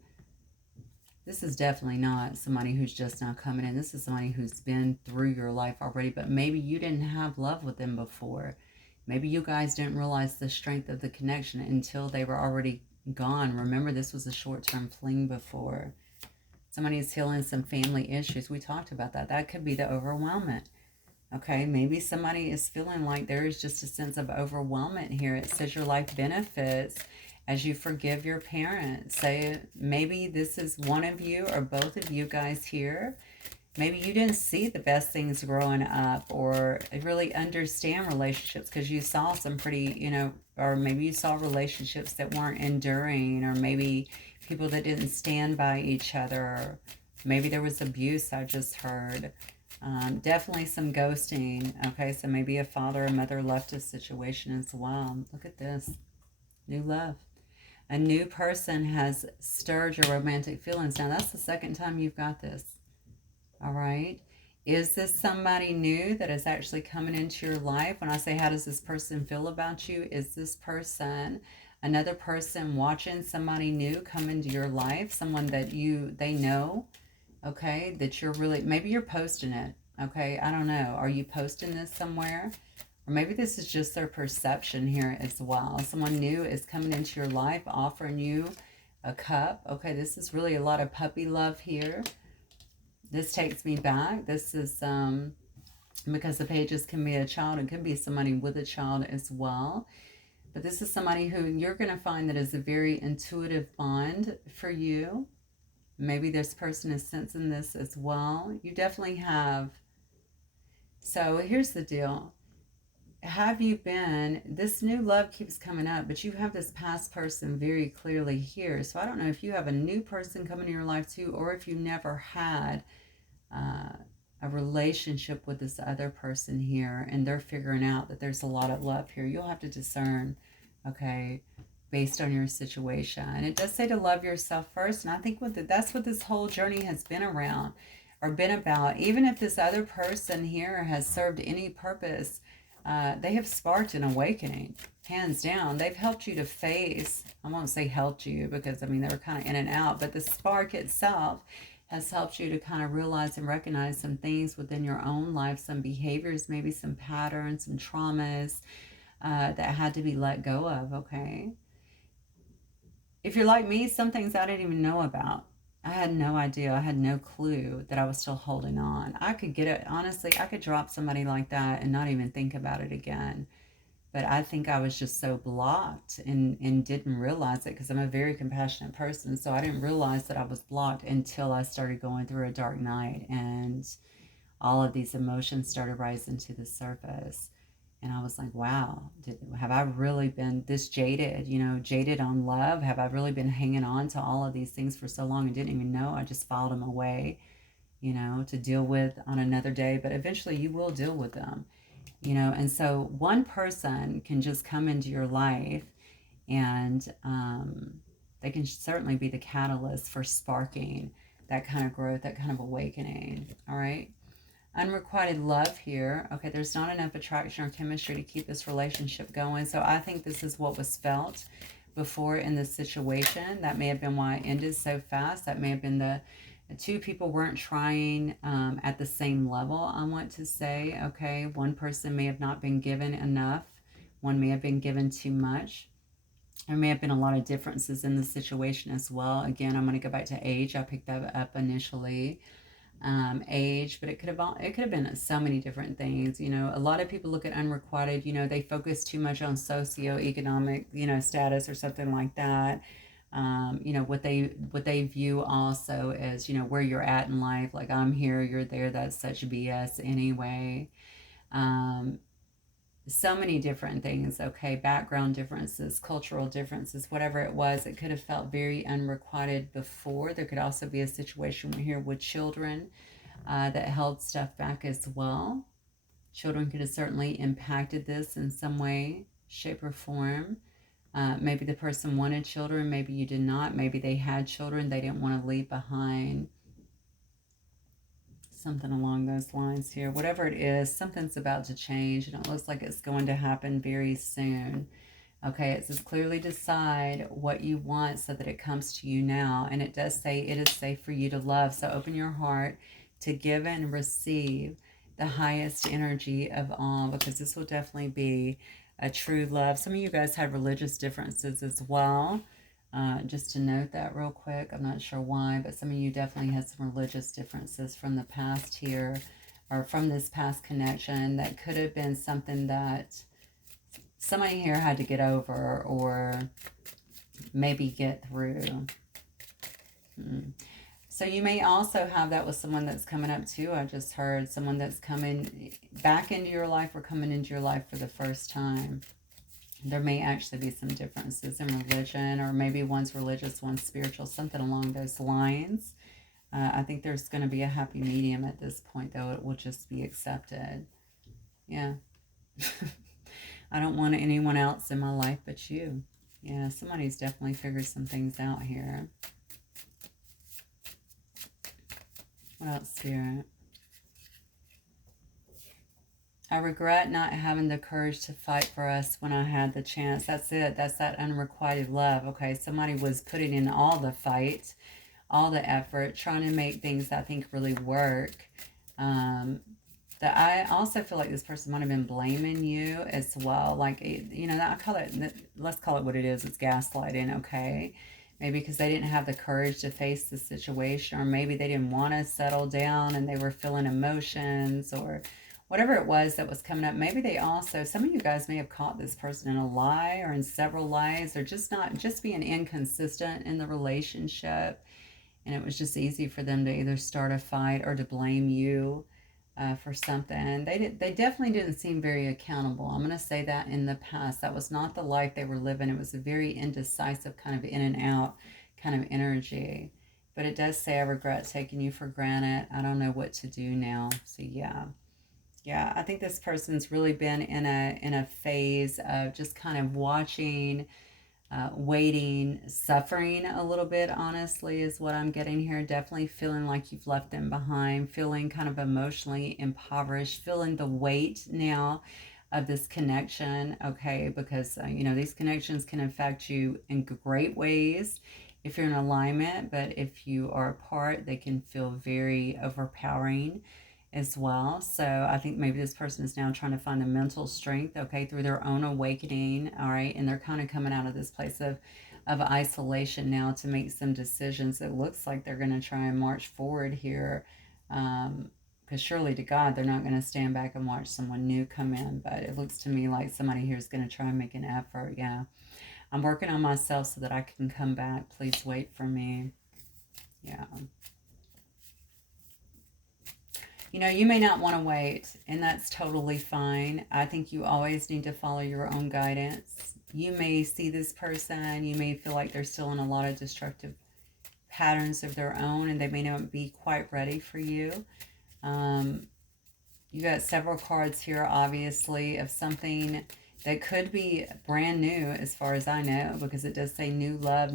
This is definitely not somebody who's just now coming in. This is somebody who's been through your life already, but maybe you didn't have love with them before. Maybe you guys didn't realize the strength of the connection until they were already gone. Remember, this was a short-term fling before. Somebody's healing some family issues. We talked about that. That could be the overwhelmment. Okay, maybe somebody is feeling like there is just a sense of overwhelmment here. It says your life benefits as you forgive your parents. Say maybe this is one of you or both of you guys here. Maybe you didn't see the best things growing up, or really understand relationships because you saw some pretty, you know, or maybe you saw relationships that weren't enduring, or maybe people that didn't stand by each other. Maybe there was abuse, I just heard. Definitely some ghosting. Okay, so maybe a father or mother left a situation as well. Look at this. New love. A new person has stirred your romantic feelings. Now, that's the second time you've got this. All right. Is this somebody new that is actually coming into your life? When I say, how does this person feel about you? Is this person another person watching somebody new come into your life? Someone that they know, okay, that you're really, maybe you're posting it, okay? I don't know. Are you posting this somewhere? Or maybe this is just their perception here as well. Someone new is coming into your life, offering you a cup. Okay, this is really a lot of puppy love here. This takes me back. This is, because the pages can be a child. It could be somebody with a child as well. But this is somebody who you're going to find that is a very intuitive bond for you. Maybe this person is sensing this as well. You definitely have. So here's the deal. Have you been, this new love keeps coming up, but you have this past person very clearly here. So I don't know if you have a new person coming in your life too, or if you never had a relationship with this other person here, and they're figuring out that there's a lot of love here. You'll have to discern, okay, based on your situation. And it does say to love yourself first, and I think that's what this whole journey has been around, or been about. Even if this other person here has served any purpose, they have sparked an awakening, hands down. They've helped you to face, I won't say helped you, because I mean they were kind of in and out, but the spark itself has helped you to kind of realize and recognize some things within your own life, some behaviors, maybe some patterns, some traumas that had to be let go of, okay? If you're like me, some things I didn't even know about. I had no idea. I had no clue that I was still holding on. I could get it, honestly, I could drop somebody like that and not even think about it again. But I think I was just so blocked and didn't realize it, because I'm a very compassionate person. So I didn't realize that I was blocked until I started going through a dark night and all of these emotions started rising to the surface. And I was like, wow, have I really been this jaded, you know, jaded on love? Have I really been hanging on to all of these things for so long and didn't even know? I just filed them away, you know, to deal with on another day. But eventually you will deal with them, you know. And so one person can just come into your life and they can certainly be the catalyst for sparking that kind of growth, that kind of awakening. All right. Unrequited love here. Okay, there's not enough attraction or chemistry to keep this relationship going. So I think this is what was felt before in this situation. That may have been why it ended so fast. That may have been the two people weren't trying at the same level, I want to say. Okay, one person may have not been given enough. One may have been given too much. There may have been a lot of differences in the situation as well. Again, I'm going to go back to age. I picked that up initially. Age, but it could have been so many different things. You know, a lot of people look at unrequited, you know, they focus too much on socioeconomic, you know, status or something like that. You know, what they view also as, you know, where you're at in life, like I'm here, you're there, that's such BS anyway. So many different things. Okay, background differences, cultural differences, whatever it was, it could have felt very unrequited before. There could also be a situation here with children that held stuff back as well. Children could have certainly impacted this in some way, shape, or form. Maybe the person wanted children, maybe you did not. Maybe they had children they didn't want to leave behind. Something along those lines here. Whatever it is, something's about to change, and it looks like it's going to happen very soon. Okay, it says clearly decide what you want so that it comes to you now. And it does say it is safe for you to love. So open your heart to give and receive the highest energy of all, because this will definitely be a true love. Some of you guys had religious differences as well. Just to note that real quick, I'm not sure why, but some of you definitely had some religious differences from the past here, or from this past connection. That could have been something that somebody here had to get over, or maybe get through. So you may also have that with someone that's coming up too. I just heard someone that's coming back into your life, or coming into your life for the first time. There may actually be some differences in religion, or maybe one's religious, one's spiritual, something along those lines. I think there's going to be a happy medium at this point, though. It will just be accepted. Yeah. I don't want anyone else in my life but you. Yeah, somebody's definitely figured some things out here. What else, Spirit? I regret not having the courage to fight for us when I had the chance. That's it. That's that unrequited love. Okay, somebody was putting in all the fight, all the effort, trying to make things, I think, really work. That I also feel like this person might have been blaming you as well. Like, you know, I call it, let's call it what it is. It's gaslighting, okay? Maybe because they didn't have the courage to face the situation, or maybe they didn't want to settle down and they were feeling emotions, or whatever it was that was coming up. Maybe they also, some of you guys may have caught this person in a lie, or in several lies, or just being inconsistent in the relationship. And it was just easy for them to either start a fight or to blame you for something. They definitely didn't seem very accountable. I'm going to say that in the past. That was not the life they were living. It was a very indecisive kind of in and out kind of energy. But it does say, I regret taking you for granted. I don't know what to do now. So yeah. Yeah, I think this person's really been in a phase of just kind of watching, waiting, suffering a little bit, honestly, is what I'm getting here. Definitely feeling like you've left them behind, feeling kind of emotionally impoverished, feeling the weight now of this connection, okay? Because, you know, these connections can affect you in great ways if you're in alignment, but if you are apart, they can feel very overpowering as well. So I think maybe this person is now trying to find the mental strength, okay, through their own awakening, all right, and they're kind of coming out of this place of isolation now to make some decisions. It looks like they're going to try and march forward here, because surely to God, they're not going to stand back and watch someone new come in, but it looks to me like somebody here is going to try and make an effort. Yeah, I'm working on myself so that I can come back. Please wait for me. Yeah. You know, you may not want to wait, and that's totally fine. I think you always need to follow your own guidance. You may see this person, you may feel like they're still in a lot of destructive patterns of their own, and they may not be quite ready for you. You got several cards here, obviously, of something that could be brand new as far as I know, because it does say new love,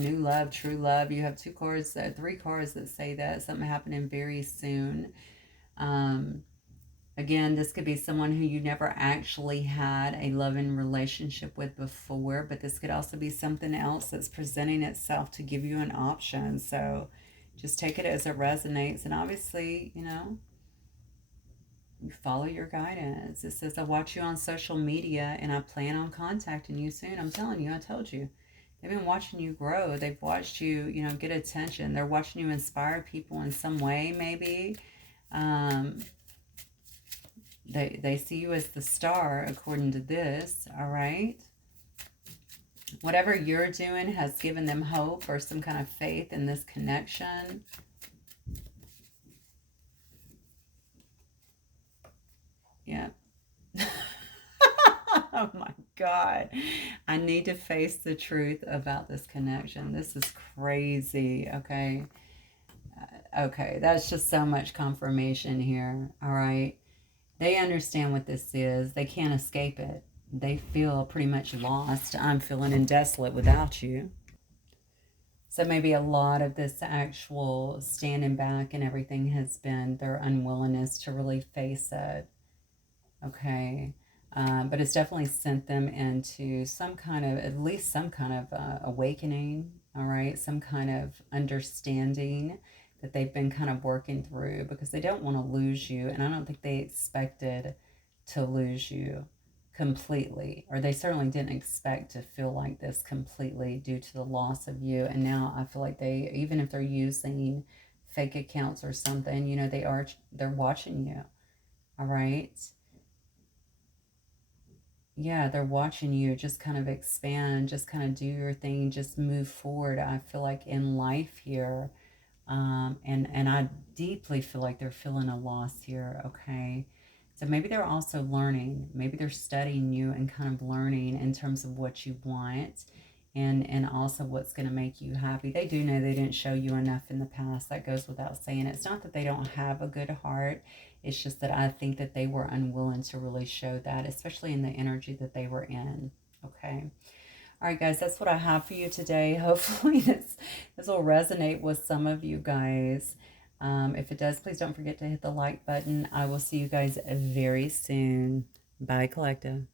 true love. You have two cards, three cards that say that. Something happening very soon. Again, this could be someone who you never actually had a loving relationship with before, but this could also be something else that's presenting itself to give you an option. So just take it as it resonates. And obviously, you know, you follow your guidance. It says, I watch you on social media and I plan on contacting you soon. I'm telling you, I told you. They've been watching you grow. They've watched you, you know, get attention. They're watching you inspire people in some way, maybe. They see you as the star, according to this, all right? Whatever you're doing has given them hope or some kind of faith in this connection. Yeah. Oh my God. I need to face the truth about this connection. This is crazy, okay? Okay, that's just so much confirmation here, all right? They understand what this is. They can't escape it. They feel pretty much lost. I'm feeling desolate without you. So maybe a lot of this actual standing back and everything has been their unwillingness to really face it. Okay. But it's definitely sent them into some kind of, at least some kind of awakening. All right. Some kind of understanding that they've been kind of working through, because they don't want to lose you. And I don't think they expected to lose you completely, or they certainly didn't expect to feel like this completely due to the loss of you. And now I feel like they, even if they're using fake accounts or something, you know, they're watching you. All right. Yeah, they're watching you just kind of expand, just kind of do your thing, just move forward. I feel like in life here. And I deeply feel like they're feeling a loss here, okay? So maybe they're also learning. Maybe they're studying you and kind of learning in terms of what you want, and also what's going to make you happy. They do know they didn't show you enough in the past. That goes without saying. It's not that they don't have a good heart. It's just that I think that they were unwilling to really show that, especially in the energy that they were in, okay? All right, guys, that's what I have for you today. Hopefully this will resonate with some of you guys. If it does, please don't forget to hit the like button. I will see you guys very soon. Bye, Collective.